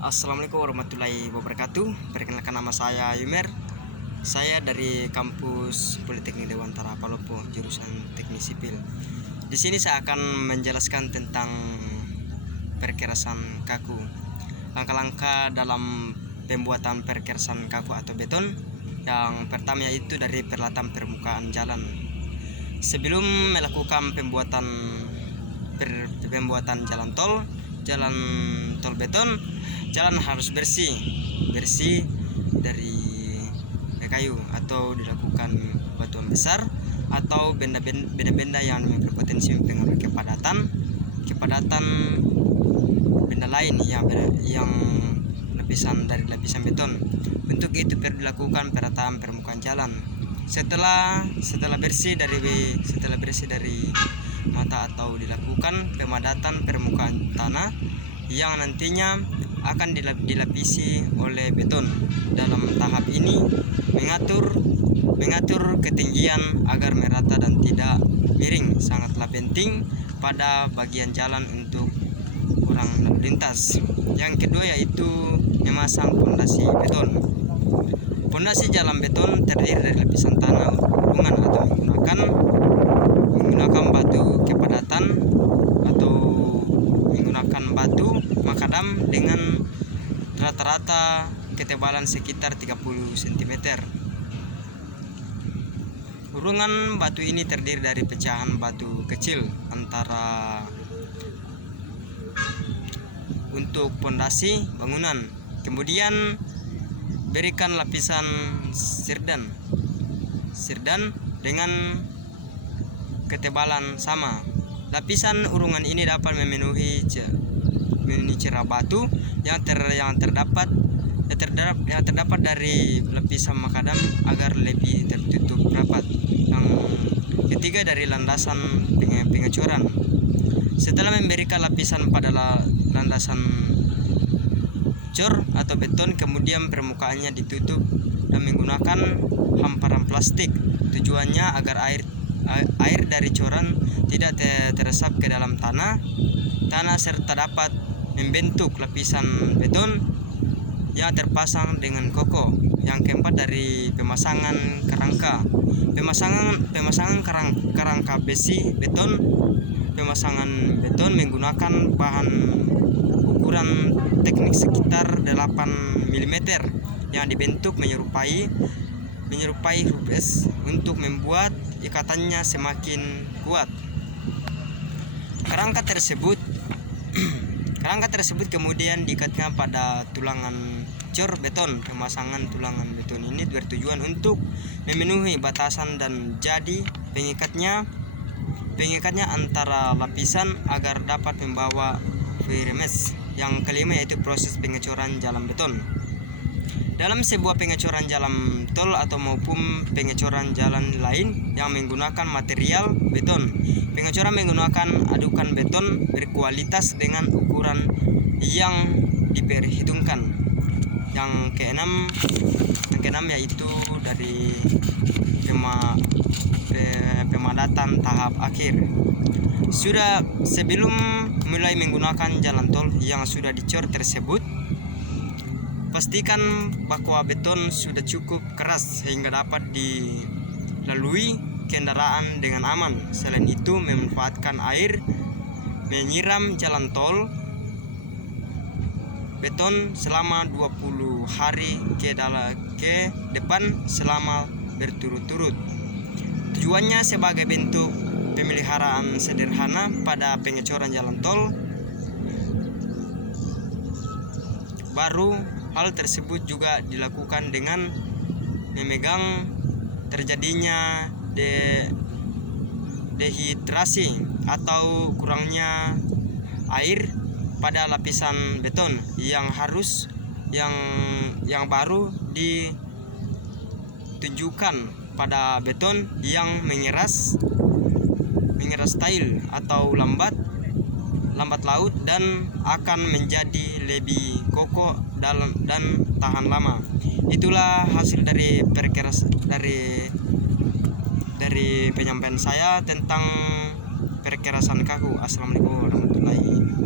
Assalamualaikum warahmatullahi wabarakatuh. Perkenalkan, nama saya Yumer. Saya dari kampus Politeknik Dewantara Palopo, jurusan Teknik Sipil. Di sini saya akan menjelaskan tentang perkerasan kaku. Langkah-langkah dalam pembuatan perkerasan kaku atau beton. Yang pertama yaitu dari peralatan permukaan jalan. Sebelum melakukan pembuatan jalan tol beton, jalan harus bersih dari kayu atau dilakukan batuan besar atau benda-benda yang berpotensi mempengaruhi kepadatan benda lain yang lapisan beton. Untuk itu perlu dilakukan perataan permukaan jalan. Setelah bersih dari mata atau dilakukan pemadatan permukaan tanah yang nantinya akan dilapisi oleh beton. Dalam tahap ini mengatur ketinggian agar merata dan tidak miring sangatlah penting pada bagian jalan untuk orang lalu lintas. Yang kedua yaitu memasang pondasi beton. Pondasi jalan beton terdiri dari lapisan tanah urungan atau menggunakan batu kepadatan atau menggunakan batu makadam dengan rata-rata ketebalan sekitar 30 cm. Urungan batu ini terdiri dari pecahan batu kecil antara untuk pondasi bangunan. Kemudian berikan lapisan sirdan dengan ketebalan sama. Lapisan urungan ini dapat memenuhi cerah batu yang terdapat dari lapisan makadam agar lebih tertutup rapat. Yang ketiga dari landasan pengecoran. Setelah memberikan lapisan pada landasan cor atau beton, kemudian permukaannya ditutup dan menggunakan hamparan plastik. Tujuannya agar air dari coran tidak teresap ke dalam tanah serta dapat membentuk lapisan beton yang terpasang dengan kokoh. Yang keempat dari pemasangan kerangka. Pemasangan kerangka besi beton. Pemasangan beton menggunakan bahan ukuran teknik sekitar 8 mm yang dibentuk menyerupai huruf S untuk membuat ikatannya semakin kuat. Kerangka tersebut kemudian diikatkan pada tulangan cor beton. Pemasangan tulangan beton ini bertujuan untuk memenuhi batasan dan jadi pengikatnya antara lapisan agar dapat membawa firmes. Yang kelima yaitu proses pengecoran jalan beton. Dalam sebuah pengecoran jalan tol atau maupun pengecoran jalan lain yang menggunakan material beton, pengecoran menggunakan adukan beton berkualitas dengan ukuran yang diperhitungkan. Yang keenam yaitu dari pemadatan tahap akhir. Sebelum mulai menggunakan jalan tol yang sudah dicor tersebut, pastikan bahwa beton sudah cukup keras sehingga dapat dilalui kendaraan dengan aman. Selain itu, memanfaatkan air menyiram jalan tol beton selama 20 hari ke depan selama berturut-turut. Tujuannya sebagai bentuk pemeliharaan sederhana pada pengecoran jalan tol baru. Hal tersebut juga dilakukan dengan memegang terjadinya dehidrasi atau kurangnya air pada lapisan beton yang baru ditunjukkan pada beton yang mengeras tail atau lambat laut dan akan menjadi lebih kokoh dan tahan lama. Itulah hasil dari penyampaian saya tentang perkerasan kaku. Assalamualaikum warahmatullahi wabarakatuh.